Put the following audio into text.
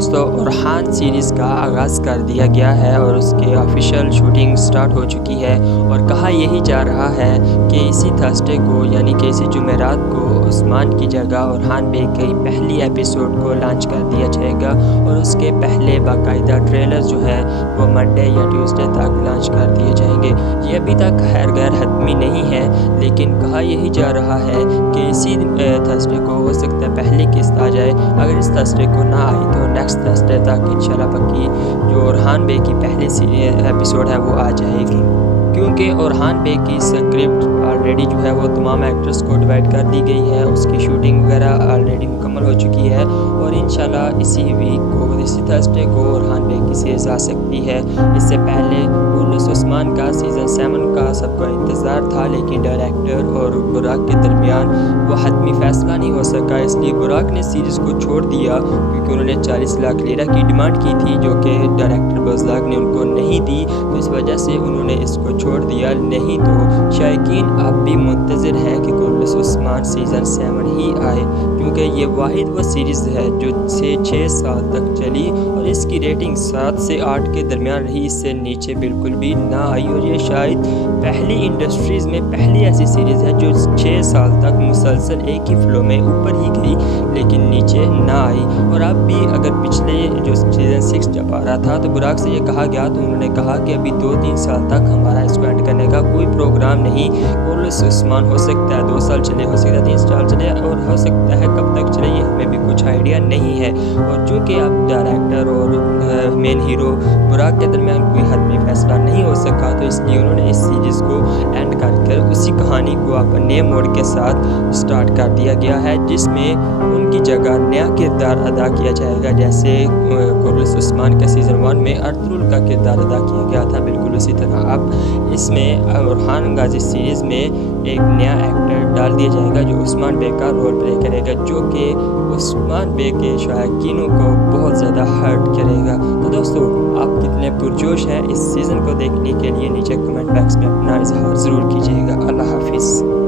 दोस्तों उरहान सीरीज़ का आगाज़ कर दिया गया है और उसके ऑफिशियल शूटिंग स्टार्ट हो चुकी है और कहा यही जा रहा है कि इसी थर्सडे को यानी कि इसी जुमेरात को उस्मान की जगह उरहान बेग की पहली एपिसोड को लॉन्च कर दिया जाएगा और उसके पहले बाकायदा ट्रेलर जो है वो मंडे या ट्यूसडे तक लॉन्च कर दिए जाएंगे। ये अभी तक खैर गैर हतमी नहीं है, लेकिन कहा यही जा रहा है कि इसी थर्सडे को हो सकता है पहली किस्त आ जाए। अगर इस थर्सडे को ना आई तो नेक्स्ट थर्सडे तक इंशाल्लाह पक्की जो उरहान बेग की पहली एपिसोड है वो आ जाएगी, क्योंकि उरहान बेग की स्क्रिप्ट ऑलरेडी जो है वो तमाम एक्टर्स को डिवाइड कर दी गई है। उसकी शूटिंग वगैरह ऑलरेडी मुकम्मल हो चुकी है और इंशाल्लाह इसी वीक को इसी थर्सडे को उरहान बेग की सीरीज़ आ सकती है। इससे पहले उस्मान का सीज़न 7 का सबका इंतज़ार था, लेकिन डायरेक्टर और बुराक के दरमियान वो हतमी फ़ैसला नहीं हो सका, इसलिए बुराक ने सीरीज़ को छोड़ दिया क्योंकि उन्होंने 40 लाख लिरा की डिमांड की थी जो कि डायरेक्टर बज़दाग ने उनको नहीं दी, तो इस वजह से उन्होंने इसको छोड़ दिया। नहीं तो शायकीन अब भी मुंतज़िर है कि कुर्रस उस्मान सीज़न 7 ही आए, क्योंकि ये वाहिद वो सीरीज़ है जो 6 साल तक चली और इसकी रेटिंग 7 से 8 के दरमियान रही, इससे नीचे बिल्कुल भी ना आई और ये शायद पहली इंडस्ट्रीज़ में पहली ऐसी सीरीज़ है जो 6 साल तक मुसलसल एक ही फ्लो में ऊपर ही गई लेकिन नीचे ना आई। और अब भी अगर पिछले जो सीज़न 6 जब आ रहा था तो बुराक से ये कहा गया तो उन्होंने कहा कि अभी 2-3 साल तक हमारा इसको एंड करने का कोई प्रोग्राम नहीं, कुर्रस उस्मान हो सकता है 2 साल चले, हो सकता है 3 साल चले और हो सकता है कब तक चले ये हमें भी कुछ आइडिया नहीं है। और चूँकि अब डायरेक्टर और मेन हीरो बुराक के दरमियान कोई हतमी फैसला नहीं हो सका, तो इसलिए उन्होंने इस सीरीज़ को एंड कर उसी कहानी को अब नए मोड़ के साथ स्टार्ट कर दिया गया है, जिसमें उनकी जगह नया किरदार अदा किया जाएगा। जैसे कुर्रस उस्मान के सीज़न 1 में अर्तुगरुल का किरदार अदा किया गया था, बिल्कुल उसी तरह अब इसमें उरहान गाजी सीरीज़ में एक नया एक्टर डाल दिया जाएगा जो उस्मान बेग का रोल प्ले करेगा, जो कि उस्मान बेग के शौकीनों को बहुत ज़्यादा हर्ट करेगा। तो दोस्तों आप कितने पुरजोश हैं इस सीज़न को देखने के लिए नीचे कमेंट बॉक्स में अपना इजहार ज़रूर कीजिएगा। अल्लाह हाफिज़।